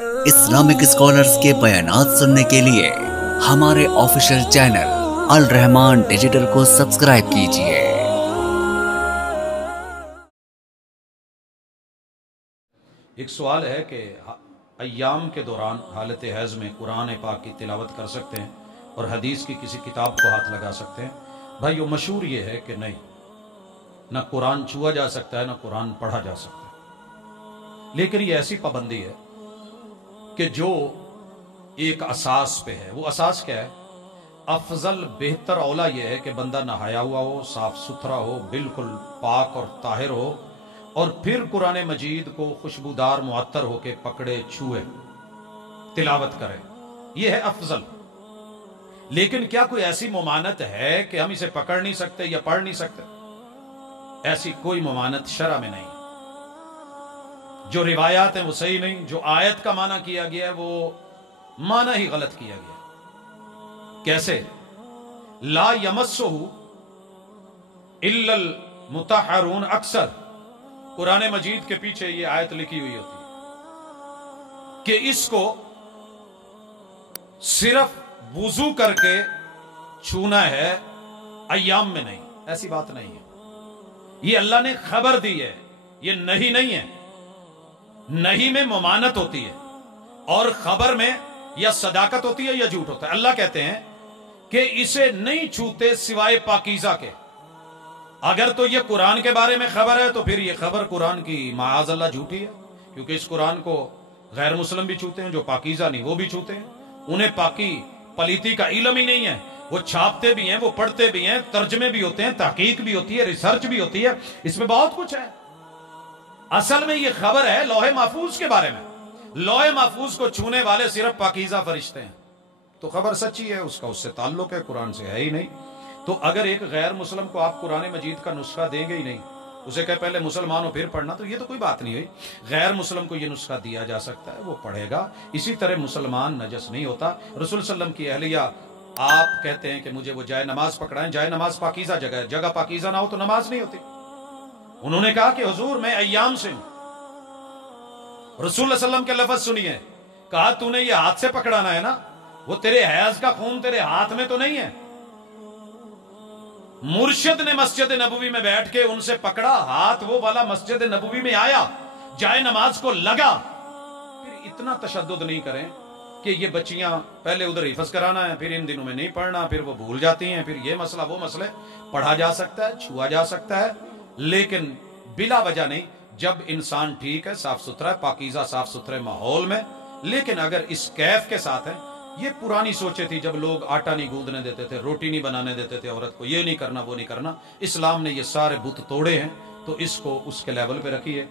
Islamic scholars के बयानात सुनने के लिए हमारे ऑफिशियल चैनल अल रहमान डिजिटल को सब्सक्राइब कीजिए। एक सवाल है कि अय्याम के दौरान हालत हैज़ में कुरान पाक की तिलावत कर सकते हैं और हदीस की किसी किताब को हाथ लगा सकते हैं? भाई वो मशहूर ये है कि नहीं, ना कुरान छुआ जा सकता है ना कुरान पढ़ा जा सकता है। लेकिन ये ऐसी पाबंदी है कि जो एक असास पे है। वो असास क्या है? अफजल बेहतर औला ये है कि बंदा नहाया हुआ हो, साफ सुथरा हो, बिल्कुल पाक और ताहिर हो, और फिर कुरान मजीद को खुशबूदार मुअत्तर होके पकड़े, छुए, तिलावत करे। ये है अफजल। लेकिन क्या कोई ऐसी मुमानत है कि हम इसे पकड़ नहीं सकते या पढ़ नहीं सकते? ऐसी कोई मुमानत शरा में नहीं। जो रिवायात हैं वो सही नहीं, जो आयत का माना किया गया है वो माना ही गलत किया गया। कैसे? ला यमस्सुहु इल्लल मुतहहरून। अक्सर कुरान मजीद के पीछे ये आयत लिखी हुई होती है कि इसको सिर्फ वुजू करके छूना है, अय्याम में नहीं। ऐसी बात नहीं है। ये अल्लाह ने खबर दी है, ये नहीं है। नहीं में मुमानत होती है और खबर में या सदाकत होती है या झूठ होता है। अल्लाह कहते हैं कि इसे नहीं छूते सिवाय पाकीज़ा के। अगर तो ये कुरान के बारे में खबर है तो फिर ये खबर कुरान की माअज़ अल्लाह झूठी है, क्योंकि इस कुरान को गैर मुस्लिम भी छूते हैं, जो पाकीज़ा नहीं वो भी छूते हैं। उन्हें पाकी पलीती का इल्म ही नहीं है। वो छापते भी हैं, वो पढ़ते भी हैं, तर्जमे भी होते हैं, तहकीक भी होती है, रिसर्च भी होती है, इसमें बहुत कुछ है। असल में ये खबर है लौहे महफूज के बारे में। लौहे महफूज को छूने वाले सिर्फ पाकीज़ा फरिश्ते हैं। तो खबर सच्ची है, उसका उससे ताल्लुक है, कुरान से है ही नहीं। तो अगर एक गैर मुस्लिम को आप कुरान मजीद का नुस्खा देंगे ही नहीं, उसे कहे पहले मुसलमान हो फिर पढ़ना, तो ये तो कोई बात नहीं हुई। गैर मुस्लिम को ये नुस्खा दिया जा सकता है, वो पढ़ेगा। इसी तरह मुसलमान नजस नहीं होता। रसूल सल्लम की अहलिया, आप कहते हैं कि मुझे वो जाए नमाज पकड़ाएं। जाए नमाज पाकीज़ा जगह है, जगह पाकीज़ा ना हो तो नमाज नहीं होती। उन्होंने कहा कि हुजूर मैं अय्याम से हूं। रसूल सल्लम के लफ्ज सुनिए, कहा तूने ये हाथ से पकड़ाना है ना, वो तेरे हैज का खून तेरे हाथ में तो नहीं है। मुर्शिद ने मस्जिद नबवी में बैठ के उनसे पकड़ा, हाथ वो वाला मस्जिद नबवी में आया, जाए नमाज को लगा। फिर इतना तशद्दुद नहीं करें कि ये बच्चियां पहले उधर हिफज कराना है, फिर इन दिनों में नहीं पढ़ना, फिर वो भूल जाती हैं, फिर ये मसला वो मसले। पढ़ा जा सकता है, छुआ जा सकता है, लेकिन बिला वजह नहीं। जब इंसान ठीक है, साफ सुथरा है, पाकीज़ा साफ सुथरे माहौल में। लेकिन अगर इस कैफ के साथ है, ये पुरानी सोचे थी जब लोग आटा नहीं गूंदने देते थे, रोटी नहीं बनाने देते थे औरत को, ये नहीं करना वो नहीं करना। इस्लाम ने ये सारे बुत तोड़े हैं, तो इसको उसके लेवल पे रखिए।